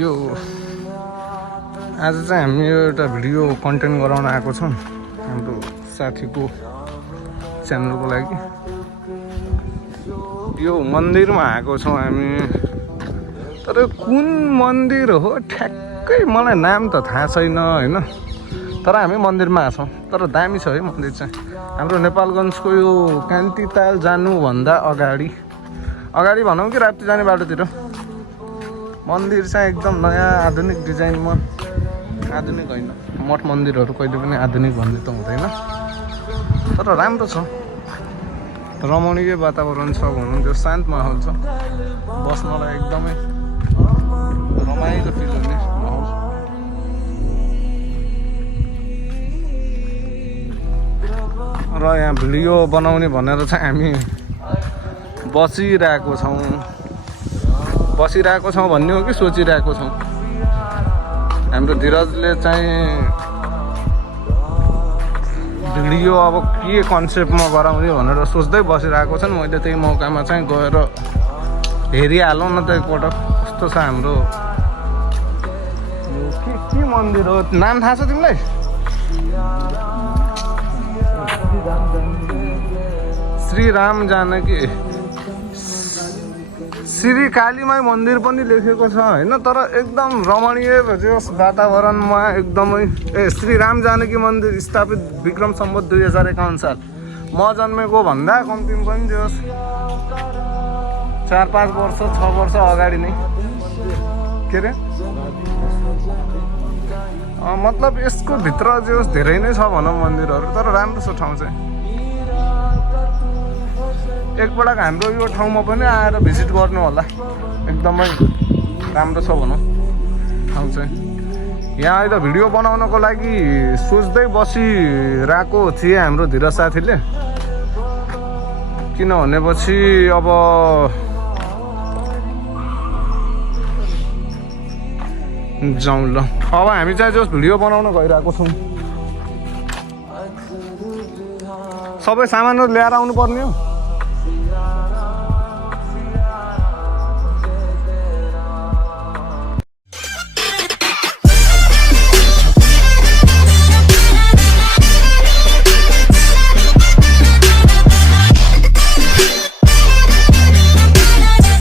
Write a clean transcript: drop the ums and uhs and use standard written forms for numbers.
यो आज चाहिँ हामी एउटा भिडियो कन्टेन्ट गराउन आएको छौँ हाम्रो साथीको च्यानलको लागि। यो मन्दिरमा आएको छौँ हामी, तर कुन मन्दिर हो ठ्याक्कै मलाई नाम त थाहा छैन होइन, तर हामी मन्दिरमा आएको छौँ। तर दामी छ है मन्दिर चाहिँ। हाम्रो नेपालगञ्जको यो कान्तिताल जानुभन्दा अगाडि भनौँ कि राप्ती जाने बाटोतिर मन्दिर चाहिँ एकदम नयाँ आधुनिक डिजाइनमा। आधुनिक होइन, मठ मन्दिरहरू कहिले पनि आधुनिक भन्ने त हुँदैन, तर राम्रो छ। रमणीय वातावरण छ भनौँ, त्यो शान्त माहौल छ, बस्नलाई एकदमै रमाइलो फिल हुने माहौल। र यहाँ भिडियो बनाउने भनेर चाहिँ हामी बसिरहेको छौँ भन्ने हो कि सोचिरहेको छौँ। हाम्रो धीरजले चाहिँ भिडियो अब के कन्सेप्टमा गराउने भनेर सोच्दै बसिरहेको छन्। मैले त्यही मौकामा चाहिँ गएर हेरिहालौँ न त एकपटक कस्तो छ हाम्रो के मन्दिर हो, नाम थाहा छ तिमीलाई? श्री राम जानकी श्री कालीमाई मन्दिर पनि लेखेको छ होइन, तर एकदम रमणीय वातावरणमा एकदमै। श्री राम जानकी मन्दिर स्थापित विक्रम सम्वत 2051 साल, म जन्मेको भन्दा कम्तीमा पनि त्यो 4-5 वर्ष 6 वर्ष अगाडि नै के अरे मतलब यसको भित्र जो धेरै नै छ भनौँ मन्दिरहरू, तर राम्रो छ ठाउँ चाहिँ। एकपटक हाम्रो यो ठाउँमा पनि आएर भिजिट गर्नु होला, एकदमै राम्रो छ भनौँ ठाउँ चाहिँ। यहाँ अहिले भिडियो बनाउनको लागि सोच्दै बसिरहेको थिएँ हाम्रो धीरज साथीले, किनभनेपछि अब जाउँ ल। अब हामी चाहिँ जस भिडियो बनाउन गइरहेको छौँ। सबै सामानहरू ल्याएर आउनु पर्ने हो।